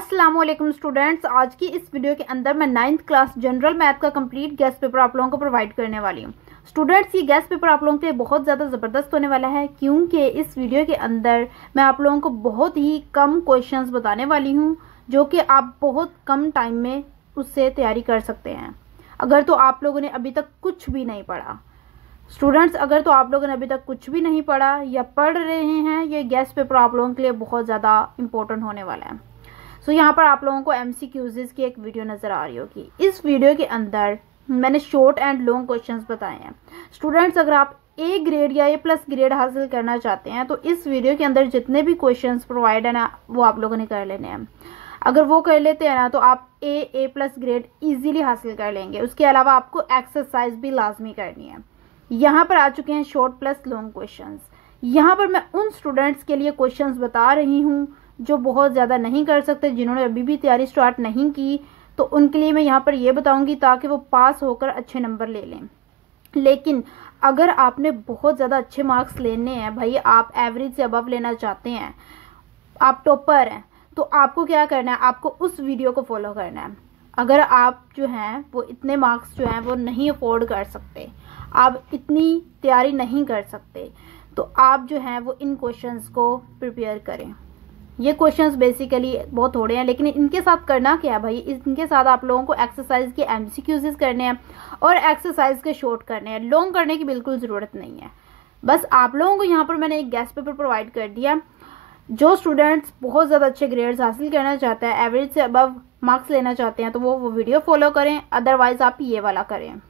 अस्सलाम वालेकुम स्टूडेंट्स, आज की इस वीडियो के अंदर मैं 9th क्लास जनरल मैथ का कंप्लीट गेस्ट पेपर आप लोगों को प्रोवाइड करने वाली हूँ। स्टूडेंट्स, ये गेस्ट पेपर आप लोगों के लिए बहुत ज़्यादा ज़बरदस्त होने वाला है, क्योंकि इस वीडियो के अंदर मैं आप लोगों को बहुत ही कम क्वेश्चंस बताने वाली हूँ जो कि आप बहुत कम टाइम में उससे तैयारी कर सकते हैं। अगर तो आप लोगों ने अभी तक कुछ भी नहीं पढ़ा स्टूडेंट्स, अगर तो आप लोगों ने अभी तक कुछ भी नहीं पढ़ा या पढ़ रहे हैं, ये गेस्ट पेपर आप लोगों के लिए बहुत ज़्यादा इंपॉर्टेंट होने वाला है। सो यहाँ पर आप लोगों को MCQs की एक वीडियो नज़र आ रही होगी। इस वीडियो के अंदर मैंने शॉर्ट एंड लॉन्ग क्वेश्चंस बताए हैं। स्टूडेंट्स, अगर आप A ग्रेड या A+ ग्रेड हासिल करना चाहते हैं तो इस वीडियो के अंदर जितने भी क्वेश्चंस प्रोवाइड है ना, वो आप लोगों ने कर लेने हैं। अगर वो कर लेते हैं ना तो आप A+ ग्रेड ईजिली हासिल कर लेंगे। उसके अलावा आपको एक्सरसाइज भी लाजमी करनी है। यहाँ पर आ चुके हैं शॉर्ट प्लस लॉन्ग क्वेश्चंस। यहाँ पर मैं उन स्टूडेंट्स के लिए क्वेश्चंस बता रही हूँ जो बहुत ज़्यादा नहीं कर सकते, जिन्होंने अभी भी तैयारी स्टार्ट नहीं की, तो उनके लिए मैं यहाँ पर ये बताऊँगी ताकि वो पास होकर अच्छे नंबर ले लें। लेकिन अगर आपने बहुत ज़्यादा अच्छे मार्क्स लेने हैं, भाई आप एवरेज से अबव लेना चाहते हैं, आप टॉपर हैं, तो आपको क्या करना है, आपको उस वीडियो को फॉलो करना है। अगर आप जो हैं वो इतने मार्क्स जो हैं वो नहीं अफोर्ड कर सकते, आप इतनी तैयारी नहीं कर सकते, तो आप जो हैं वो इन क्वेश्चंस को प्रिपेयर करें। ये क्वेश्चंस बेसिकली बहुत थोड़े हैं, लेकिन इनके साथ करना क्या है भाई, इनके साथ आप लोगों को एक्सरसाइज के MCQs करने हैं और एक्सरसाइज के शॉर्ट करने हैं। लॉन्ग करने की बिल्कुल ज़रूरत नहीं है। बस आप लोगों को यहाँ पर मैंने एक गेस्ट पेपर प्रोवाइड कर दिया। जो स्टूडेंट्स बहुत ज़्यादा अच्छे ग्रेड्स हासिल करना चाहते हैं, एवरेज से अबव मार्क्स लेना चाहते हैं, तो वो वीडियो फॉलो करें, अदरवाइज आप ये वाला करें।